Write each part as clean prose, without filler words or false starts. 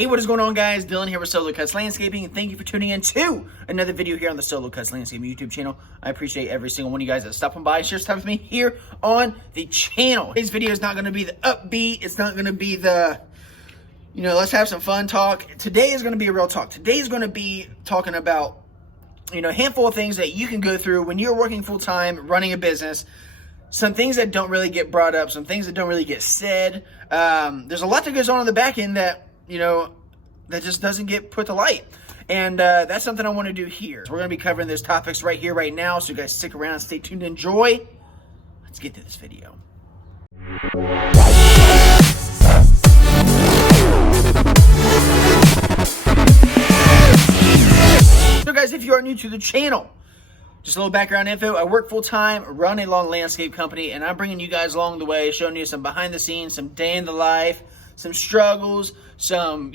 Hey, what is going on, guys? Dylan here with Solo Cuts Landscaping, and thank you for tuning in to another video here on the Solo Cuts Landscaping YouTube channel. I appreciate every single one of you guys that stopping by and share stuff with me here on the channel. Today's video is not going to be the upbeat. It's not going to be the, let's have some fun talk. Today is going to be a real talk. Today is going to be talking about, a handful of things that you can go through when you're working full-time, running a business. Some things that don't really get brought up, some things that don't really get said. There's a lot that goes on the back end that, that just doesn't get put to light. And that's something I want to do here. So we're going to be covering those topics right here, right now. So you guys stick around, stay tuned, enjoy. Let's get to this video. So guys, if you are new to the channel, just a little background info. I work full-time, run a lawn landscape company, and I'm bringing you guys along the way, showing you some behind the scenes, some day in the life, some struggles, some,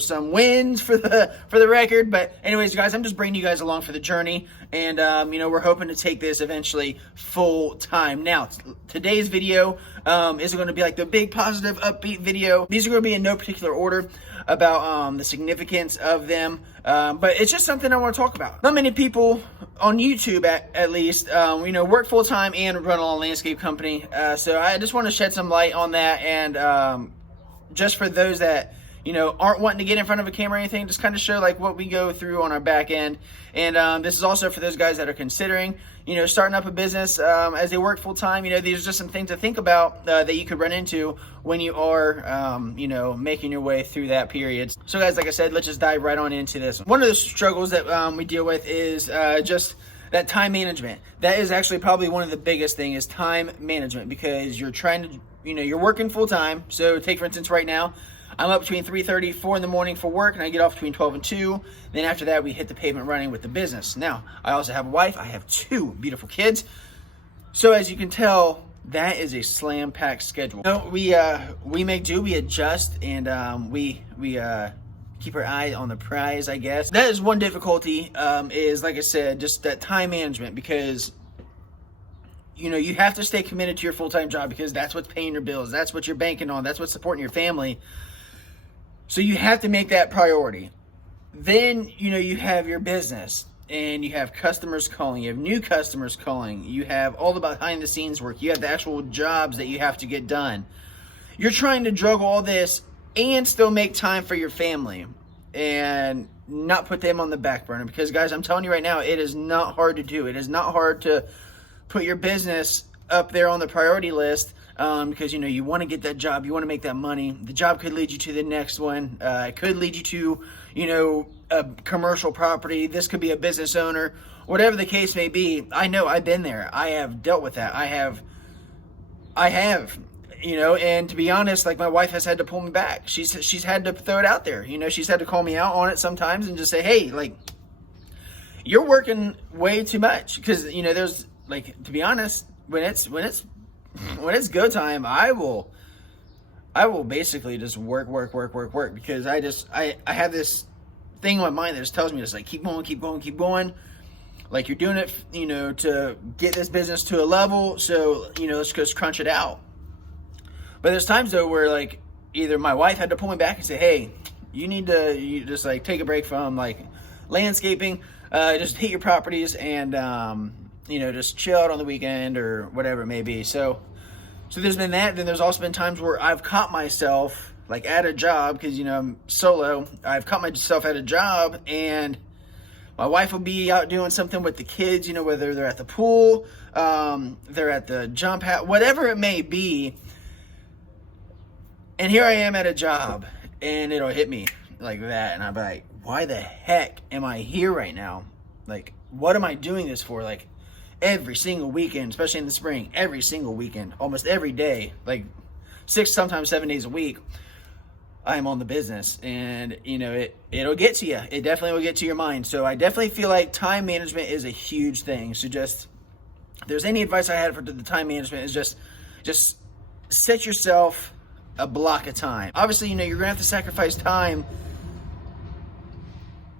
some wins for the record. But anyways, guys, I'm just bringing you guys along for the journey. And, we're hoping to take this eventually full time. Now, today's video is going to be like the big positive upbeat video. These are going to be in no particular order about the significance of them. But it's just something I want to talk about. Not many people on YouTube, at least, work full time and run a lawn landscape company. So I just want to shed some light on that. And, just for those that, aren't wanting to get in front of a camera or anything, just kind of show like what we go through on our back end. And this is also for those guys that are considering, starting up a business as they work full time. These are just some things to think about that you could run into when you are, making your way through that period. So guys, like I said, let's just dive right on into this. One of the struggles that we deal with is just that time management. That is actually probably one of the biggest things, is time management, because you're trying to, you're working full time. So take, for instance, right now, I'm up between 3:30, 4 in the morning for work, and I get off between 12 and 2. Then after that, we hit the pavement running with the business. Now, I also have a wife. I have 2 beautiful kids. So as you can tell, that is a slam-packed schedule. We make do, we adjust, and we keep our eye on the prize, I guess. That is one difficulty, is, like I said, just that time management, because you have to stay committed to your full-time job, because that's what's paying your bills. That's what you're banking on. That's what's supporting your family. So you have to make that priority. Then, you have your business, and you have customers calling. You have new customers calling. You have all the behind-the-scenes work. You have the actual jobs that you have to get done. You're trying to juggle all this and still make time for your family and not put them on the back burner. Because, guys, I'm telling you right now, it is not hard to do. It is not hard to put your business up there on the priority list, because you want to get that job, you want to make that money. The job could lead you to the next one. It could lead you to a commercial property. This could be a business owner, whatever the case may be. I know, I've been there. I have dealt with that. I have, and to be honest, like, my wife has had to pull me back. She's had to throw it out there. She's had to call me out on it sometimes and just say, hey, like, you're working way too much. Because there's, like, to be honest, when it's go time, I will basically just work, because I have this thing in my mind that just tells me, just like, keep going. Like, you're doing it, to get this business to a level. So, let's just crunch it out. But there's times though where, like, either my wife had to pull me back and say, hey, you just like take a break from like landscaping, just hit your properties and, just chill out on the weekend or whatever it may be. So there's been that. Then there's also been times where I've caught myself like at a job, because, I'm solo. I've caught myself at a job and my wife will be out doing something with the kids, whether they're at the pool, they're at the jump hat, whatever it may be. And here I am at a job and it'll hit me like that. And I'll be like, why the heck am I here right now? Like, what am I doing this for? Like, every single weekend, especially in the spring, every single weekend, almost every day, like 6, sometimes 7 days a week, I'm on the business. And, it'll get to you. It definitely will get to your mind. So I definitely feel like time management is a huge thing. So just, if there's any advice I had for the time management, is just set yourself a block of time. Obviously, you're going to have to sacrifice time,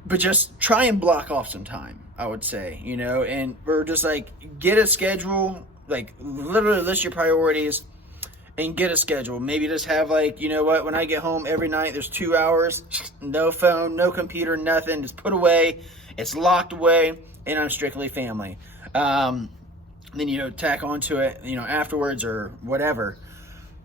but just try and block off some time, I would say, or just like get a schedule, like literally list your priorities and get a schedule. Maybe just have like, you know what, when I get home every night, there's 2 hours, no phone, no computer, nothing, just put away, it's locked away, and I'm strictly family. Then, you know, tack onto it, you know, afterwards or whatever.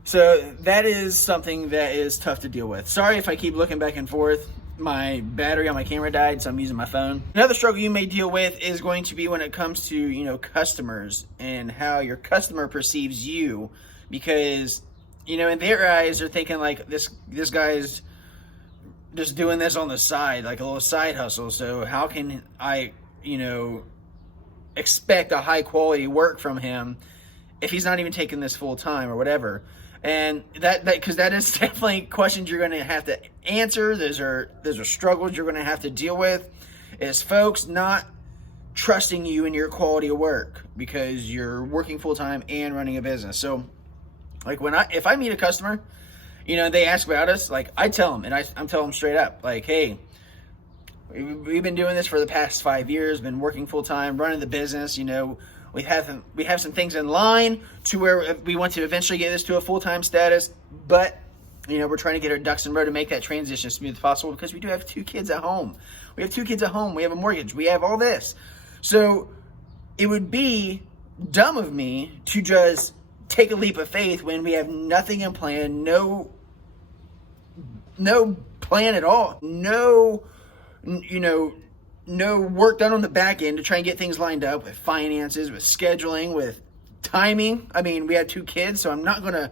So that is something that is tough to deal with. Sorry if I keep looking back and forth. My battery on my camera died, so I'm using my phone. Another struggle you may deal with is going to be when it comes to, you know, customers and how your customer perceives you, because, you know, in their eyes, they're thinking like this guy's just doing this on the side, like a little side hustle. So how can I, you know, expect a high quality work from him if he's not even taking this full time or whatever? And because that is definitely questions you're going to have to answer. Those are struggles you're going to have to deal with, is folks not trusting you in your quality of work because you're working full time and running a business. So like if I meet a customer, you know, they ask about us, like I tell them, and I'm telling them straight up, like, hey, we've been doing this for the past 5 years, been working full time, running the business, you know, we have some things in line to where we want to eventually get this to a full-time status, but, you know, we're trying to get our ducks in a row to make that transition as smooth as possible, because we do have 2 kids at home. We have 2 kids at home. We have a mortgage. We have all this. So it would be dumb of me to just take a leap of faith when we have nothing in plan, no plan at all, no, you know, no work done on the back end to try and get things lined up with finances, with scheduling, with timing. I mean, we had 2 kids, so I'm not going to,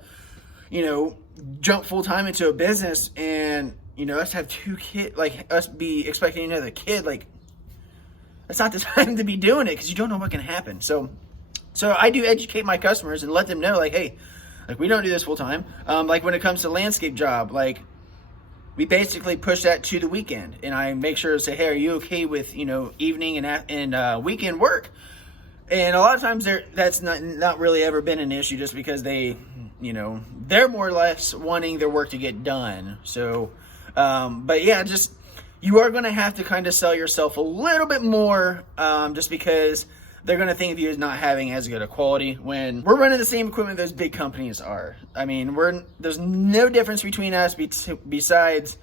you know, jump full time into a business and, you know, us have 2 kids, like us be expecting another kid. Like, that's not the time to be doing it, because you don't know what can happen. So I do educate my customers and let them know, like, hey, like, we don't do this full time. Like when it comes to landscape job, like, we basically push that to the weekend, and I make sure to say, hey, are you okay with, you know, evening and weekend work? And a lot of times that's not really ever been an issue, just because they, you know, they're more or less wanting their work to get done. So, but yeah, just, you are going to have to kind of sell yourself a little bit more, just because they're going to think of you as not having as good a quality when we're running the same equipment those big companies are. I mean, there's no difference between us besides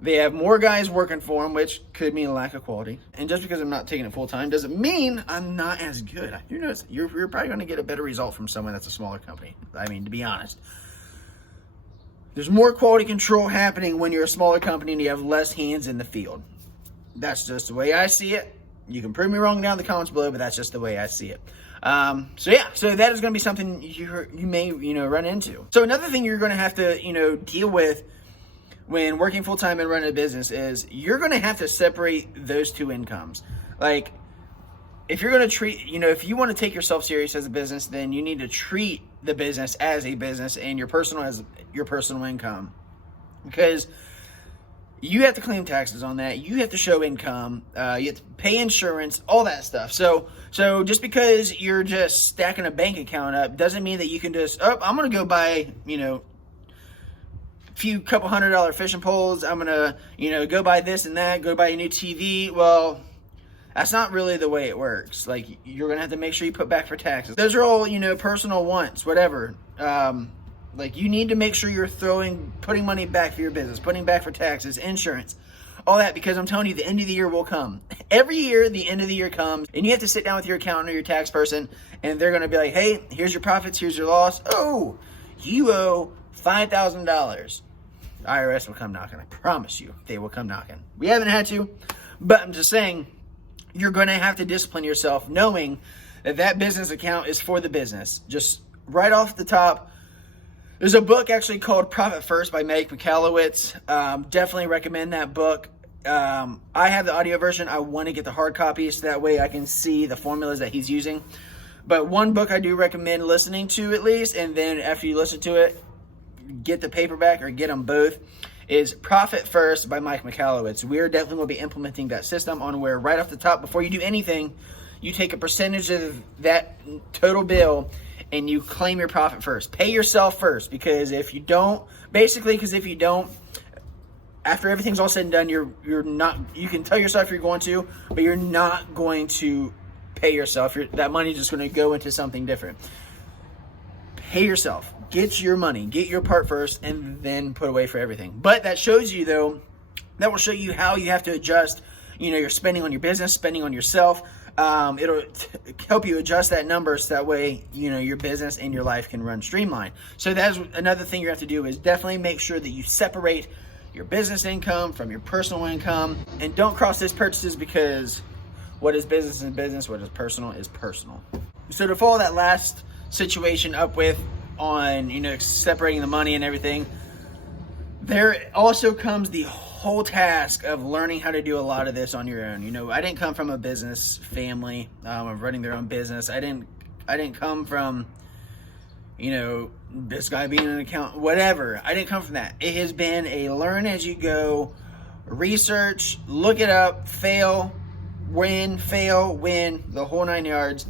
they have more guys working for them, which could mean a lack of quality. And just because I'm not taking it full time doesn't mean I'm not as good. You know, you're probably going to get a better result from someone that's a smaller company. I mean, to be honest, there's more quality control happening when you're a smaller company and you have less hands in the field. That's just the way I see it. You can prove me wrong down in the comments below, but that's just the way I see it. So yeah, so that is going to be something you may, you know, run into. So another thing you're going to have to, you know, deal with when working full time and running a business is you're going to have to separate those 2 incomes. Like, if you're going to treat, you know, if you want to take yourself serious as a business, then you need to treat the business as a business and your personal as your personal income, because you have to claim taxes on that. You have to show income. You have to pay insurance, all that stuff. So just because you're just stacking a bank account up doesn't mean that you can just, I'm going to go buy, you know, couple $100 fishing poles. I'm going to, you know, go buy this and that, go buy a new TV. Well, that's not really the way it works. Like, you're going to have to make sure you put back for taxes. Those are all, you know, personal wants, whatever. Like, you need to make sure you're putting money back for your business, putting back for taxes, insurance, all that, because I'm telling you, the end of the year will come. Every year, the end of the year comes, and you have to sit down with your accountant or your tax person, and they're going to be like, hey, here's your profits, here's your loss. Oh, you owe $5,000. IRS will come knocking. I promise you, they will come knocking. We haven't had to, but I'm just saying, you're going to have to discipline yourself knowing that business account is for the business. Just right off the top, there's a book actually called Profit First by Mike Michalowicz. Definitely recommend that book. I have the audio version. I want to get the hard copy so that way I can see the formulas that he's using. But one book I do recommend listening to at least, and then after you listen to it, get the paperback or get them both, is Profit First by Mike Michalowicz. We're definitely going to be implementing that system on where right off the top, before you do anything, you take a percentage of that total bill and you claim your profit first. Pay yourself first, because if you don't, after everything's all said and done, you're not, you can tell yourself you're going to, but you're not going to pay yourself. That money's just going to go into something different. pay yourself, get your money, get your part first, and then put away for everything. But that shows you, though, that will show you how you have to adjust, your spending on your business, spending on yourself. It'll help you adjust that number so that way, your business and your life can run streamlined. So that's another thing you have to do, is definitely make sure that you separate your business income from your personal income, and don't cross these purchases, because what is business is business, what is personal is personal. So to follow that last situation up with on, separating the money and everything, there also comes the whole task of learning how to do a lot of this on your own. I didn't come from a business family of running their own business. I didn't come from, this guy being an accountant, whatever. I didn't come from that. It has been a learn as you go, research, look it up, fail, win, the whole 9 yards.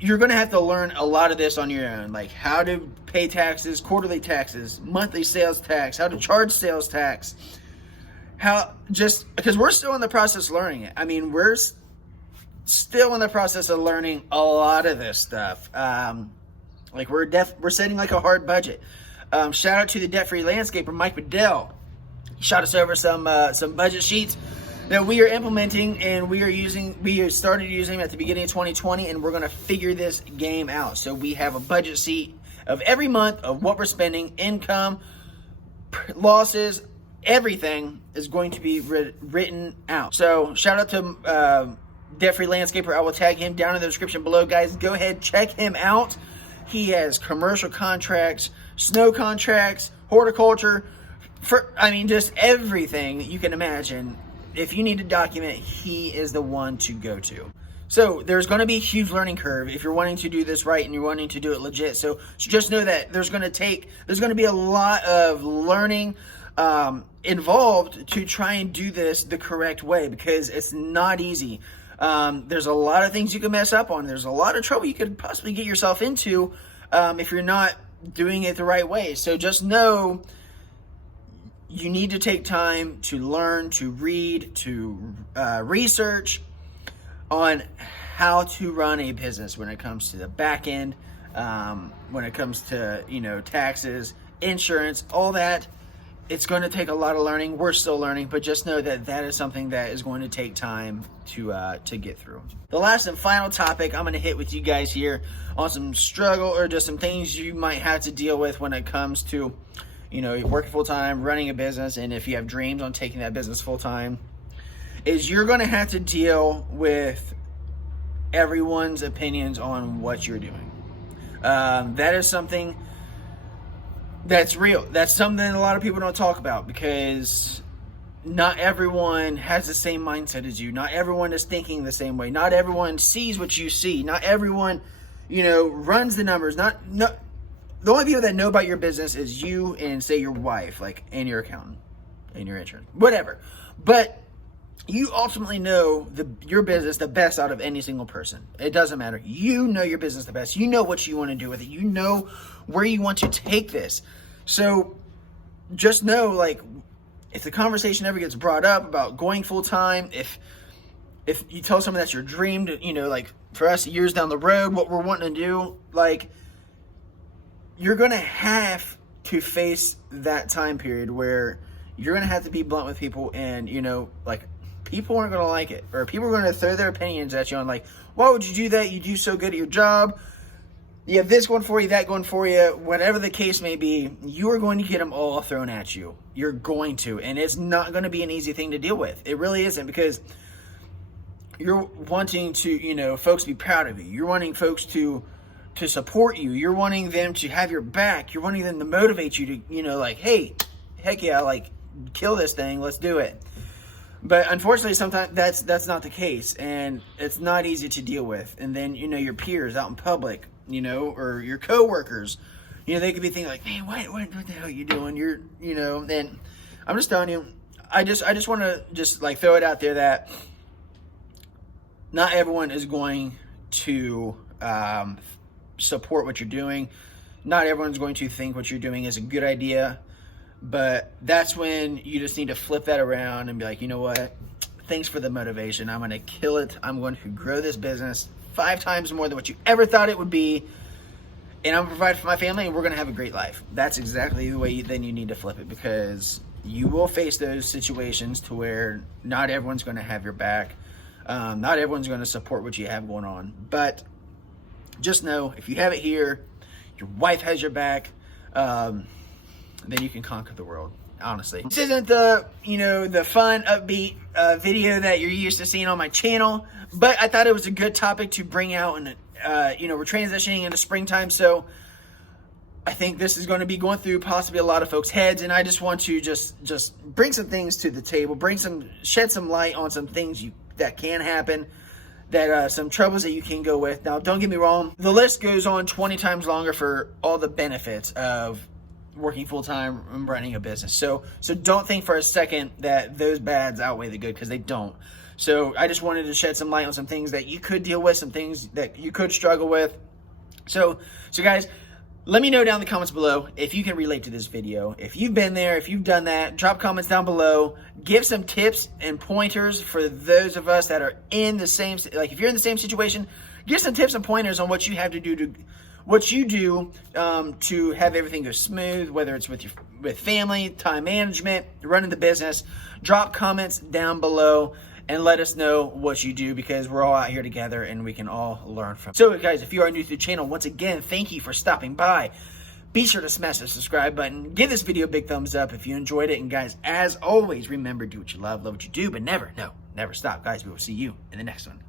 You're going to have to learn a lot of this on your own, like how to pay taxes, quarterly taxes, monthly sales tax, how to charge sales tax, because we're still in the process of learning it. I mean, we're still in the process of learning a lot of this stuff. Like we're setting like a hard budget. Shout out to the debt-free landscaper, Mike Bedell. He shot us over some budget sheets that we are implementing, and we started using at the beginning of 2020, and we're going to figure this game out. So we have a budget sheet of every month of what we're spending, income, losses, everything is going to be written out. So shout out to Debt-Free Landscaper. I will tag him down in the description below, guys. Go ahead, check him out. He has commercial contracts, snow contracts, horticulture, just everything you can imagine. If you need to document, he is the one to go to. So there's going to be a huge learning curve if you're wanting to do this right and you're wanting to do it legit. So just know that there's going to be a lot of learning involved to try and do this the correct way, because it's not easy. There's a lot of things you can mess up on. There's a lot of trouble you could possibly get yourself into if you're not doing it the right way. So just know you need to take time to learn, to read, to research on how to run a business when it comes to the back end, when it comes to, taxes, insurance, all that. It's going to take a lot of learning. We're still learning, but just know that that is something that is going to take time to get through. The last and final topic I'm going to hit with you guys here on some struggle, or just some things you might have to deal with when it comes to, working full-time, running a business, and if you have dreams on taking that business full-time, is you're going to have to deal with everyone's opinions on what you're doing. That is something that's real. That's something a lot of people don't talk about, because not everyone has the same mindset as you. Not everyone is thinking the same way. Not everyone sees what you see. Not everyone, runs the numbers. The only people that know about your business is you and, say, your wife, and your accountant and your insurance, whatever. But you ultimately know your business the best out of any single person. It doesn't matter. You know your business the best. You know what you want to do with it. You know where you want to take this. So just know, if the conversation ever gets brought up about going full time, if you tell someone that's your dream to, for us, years down the road, what we're wanting to do, you're going to have to face that time period where you're going to have to be blunt with people, and, people aren't going to like it, or people are going to throw their opinions at you on, why would you do that? You do so good at your job. You have this going for you, that going for you, whatever the case may be, you are going to get them all thrown at you. You're going to, and it's not going to be an easy thing to deal with. It really isn't, because you're wanting to, folks to be proud of you. You're wanting folks to support you. You're wanting them to have your back. You're wanting them to motivate you to, hey, heck yeah, kill this thing. Let's do it. But unfortunately, sometimes that's not the case, and it's not easy to deal with. And then, your peers out in public, or your coworkers, they could be thinking man, what the hell are you doing? You're, and I'm just telling you, I just want to just throw it out there that not everyone is going to support what you're doing. Not everyone's going to think what you're doing is a good idea. But that's when you just need to flip that around and be like, you know what? Thanks for the motivation. I'm going to kill it. I'm going to grow this business 5 times more than what you ever thought it would be. and I'm gonna provide for my family, and we're gonna have a great life. That's exactly the way then you need to flip it, because you will face those situations to where not everyone's gonna have your back. Not everyone's gonna support what you have going on. But just know, if you have it here, your wife has your back, then you can conquer the world. Honestly, this isn't the the fun, upbeat video that you're used to seeing on my channel, but I thought it was a good topic to bring out. And we're transitioning into springtime, so I think this is going to be going through possibly a lot of folks' heads, and I just want to just bring some things to the table, shed some light on some things that can happen, that some troubles that you can go with. Now, don't get me wrong, the list goes on 20 times longer for all the benefits of working full-time and running a business. So don't think for a second that those bads outweigh the good, because they don't. So I just wanted to shed some light on some things that you could deal with, some things that you could struggle with. So guys, let me know down in the comments below if you can relate to this video. If you've been there, if you've done that, drop comments down below. Give some tips and pointers for those of us that are in the same, like if you're in the same situation, give some tips and pointers on what you have to do to have everything go smooth, whether it's with family, time management, running the business. Drop comments down below and let us know what you do, because we're all out here together and we can all learn from it. So guys, if you are new to the channel, once again, thank you for stopping by. Be sure to smash the subscribe button. Give this video a big thumbs up if you enjoyed it. And guys, as always, remember, do what you love what you do, but never stop. Guys, we will see you in the next one.